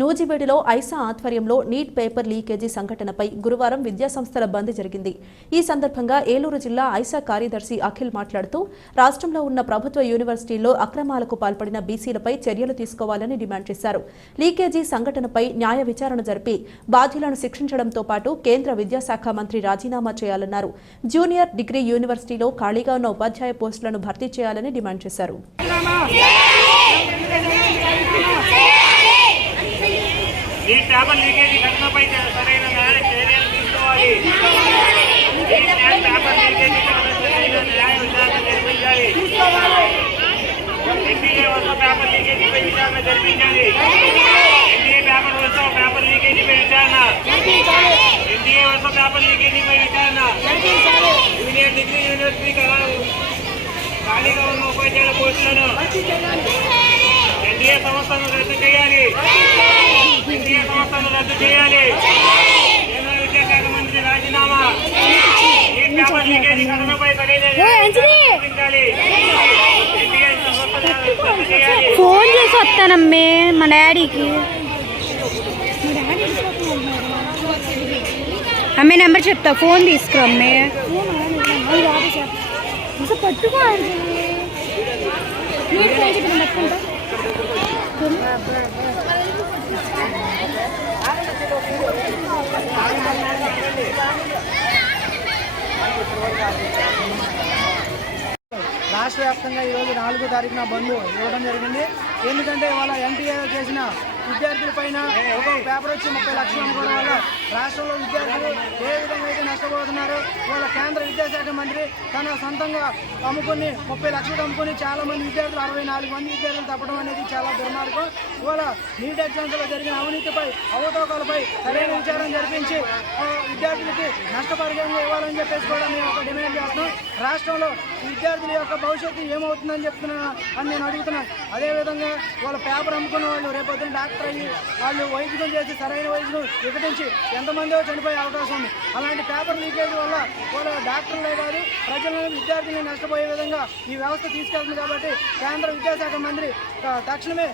నూజివేడిలో ఐసా ఆధ్వర్యంలో neat paper leakage సంఘటనపై గురువారం విద్యాసంస్థల బంద్ జరిగింది. ఈ సందర్భంగా ఏలూరు జిల్లా ఐసా కార్యదర్శి అఖిల్ మాట్లాడుతూ రాష్ట్రంలో ఉన్న ప్రభుత్వ యూనివర్సిటీల్లో అక్రమాలకు పాల్పడిన బీసీలపై చర్యలు తీసుకోవాలని డిమాండ్ చేశారు. లీకేజీ సంఘటనపై న్యాయ విచారణ జరిపి బాధ్యులను శిక్షించడంతో పాటు కేంద్ర విద్యాశాఖ మంత్రి రాజీనామా చేయాలన్నారు. జూనియర్ డిగ్రీ యూనివర్సిటీలో ఖాళీగా ఉన్న ఉపాధ్యాయ పోస్టులను భర్తీ చేయాలని డిమాండ్ చేశారు ఈ పేపర్ లీకేజీ ఘటనపై సరైన న్యాయ చర్యలు తీసుకోవాలి ఈ న్యాయ పేపర్ లీకేజీ ఘటనపై సరైన న్యాయ విచారణ జరిపించాలి ఎన్డీఏ వరుస పేపర్ లీకేజీపై విచారణ ఎన్డీఏ పేపర్ వరుస పేపర్ లీకేజీపై విచారణ. ఎన్డీఏ వరుస పేపర్ లీకేజీపై విచారణ. జూనియర్ డిగ్రీ యూనివర్సిటీ ఖాళీగా ఉన్న ఉపాధ్యాయుల పోస్టులను ఎన్డీఏ సంస్థను రద్దు చేయాలి. ఎన్డీఏ సంస్థను రద్దు చేయాలి. కేంద్ర విద్యాశాఖ మంత్రి రాజీనామా. ఈ పేపర్ లీకేజీ ఘటనపై సరైన న్యాయం చూపించాలి ఎన్డీఏ సంస్థను రద్దు చేయాలి ఫోన్ చేసి వస్తానమ్మే మా డాడీకి. అమ్మే నెంబర్ చెప్తా ఫోన్ తీసుకురా అమ్మే. రాష్ట్ర వ్యాప్తంగా ఈరోజు నాలుగో తారీఖున బంద్ ఇవ్వడం జరిగింది. ఎందుకంటే వాళ్ళ ఎన్టీఏ చేసిన విద్యార్థుల పైన ఒక పేపర్ వచ్చి ముప్పై లక్షలు అమ్ముకోవడం వల్ల రాష్ట్రంలో విద్యార్థులు ఏ విధంగా అయితే నష్టపోతున్నారో వాళ్ళ కేంద్ర విద్యాశాఖ మంత్రి తన సొంతంగా అమ్ముకుని ముప్పై లక్షలు అమ్ముకుని చాలా మంది విద్యార్థులు అరవై నాలుగు మంది విద్యార్థులు తప్పడం అనేది చాలా దుర్మార్గం. ఇవాళ నీట్ ఎగ్జామ్స్లో జరిగిన అవినీతిపై అవతవకాలపై సరైన విచారణ జరిపించి విద్యార్థులకి నష్టపరిహారం ఇవ్వాలని చెప్పేసి కూడా మేము ఒక డిమాండ్ చేస్తున్నాం. రాష్ట్రంలో విద్యార్థుల యొక్క భవిష్యత్తు ఏమవుతుందని చెప్తున్నా అని నేను అడుగుతున్నాను అదేవిధంగా వాళ్ళ పేపర్ అమ్ముకున్న వాళ్ళు రేపొద్దున డాక్టర్ అయ్యి వాళ్ళు వైద్యం చేసి సరైన వైద్యం వికటించి ఎంతమందో చనిపోయే అవకాశం ఉంది. అలాంటి పేపర్ లీకేజ్ వల్ల వాళ్ళ డాక్టర్లే కాదు ప్రజలను విద్యార్థులను నష్టపోయే విధంగా ఈ వ్యవస్థ తీసుకెళ్తుంది కాబట్టి కేంద్ర విద్యాశాఖ మంత్రి తక్షణమే